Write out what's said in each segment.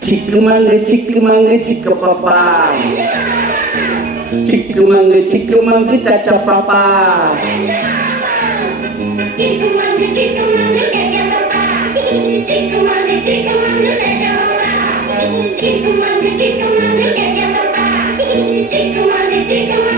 Cikemangge mangga, cikepapa mangga, cikemangge cacapapa Cikemangge mangga, cacapapa mangga, caca cacapapa Cikemangge cikemangge cacapapa Cikemangge cikemangge cacapapa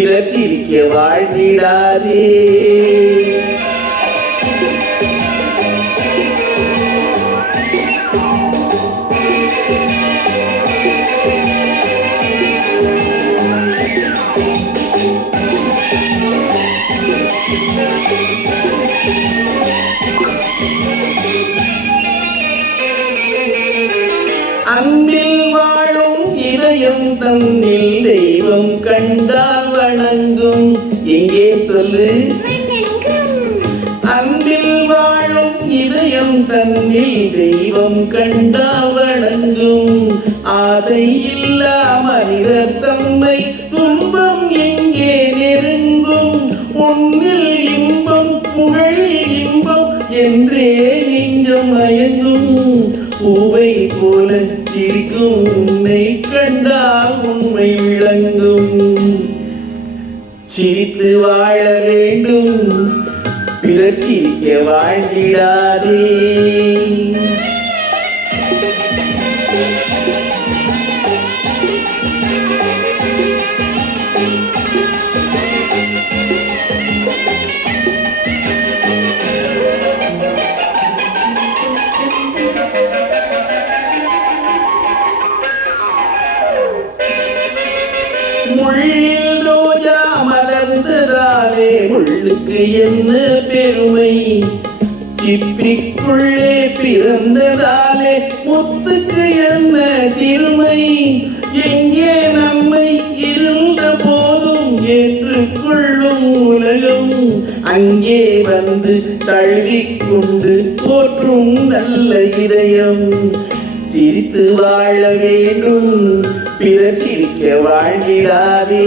பிறர் சிரிக்க வாழ்ந்திடாதே அன்பில் வாழும் இதயம் தன்னில் தெய்வம் கண்டால் வணங்கும். எங்கே சொல்லு? அன்பில் வாழும் இதயம் தன்னில் தெய்வம் கண்டால் வணங்கும். ஆசை இல்லா மனிதர் தம்மை துன்பம் எங்கே நெருங்கும்? பொன்னில் இன்பம் புகழில் இன்பம் என்றே நெஞ்சம் மயங்கும். பூவை போல சிரிக்கும் உன்னை உண்மை சிரித்து வாழ வேண்டும் பிறர் சிரிக்க வாழ்ந்திடாதே முள்ளில் முள்ளுக்கு என்ன பெருமை? சிப்பிக்குள்ளே பிறந்ததாலே முத்துக்கு என்ன சிறுமை? எங்கே நம்மை இருந்த போதும் ஏற்றுக்கொள்ளும் உலகம்? அங்கே வந்து தழுவிக்கொண்டு போற்றும் நல்ல இதயம். சிரித்து வாழ வேண்டும் பிற சிரிக்க வாழ்கிறாரே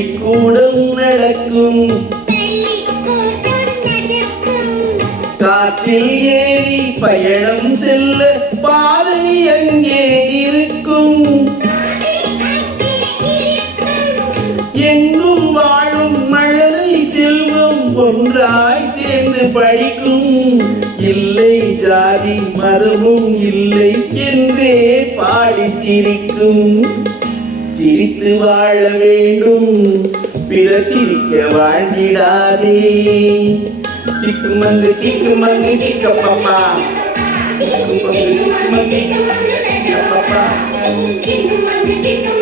பள்ளிக்கூடம் நடக்கும். காற்றில் ஏறி பயணம் செல்ல பாதை அங்கே இருக்கும். எங்கும் வாழும் மழலை செல்வம் ஒன்றாய் சேர்ந்து படிக்கும். இல்லை ஜாதி மதமும் இல்லை என்றே பாடி சிரிக்கும். சிரித்து வாழ வேண்டும். பிறர் சிரிக்க வாழ்ந்திடாதே. சிக்குமங்கு சிக்கு மங்கு பாப்பா சிக்குமங்கு சிக்குமங்கு சிக்கு மங்கு Thank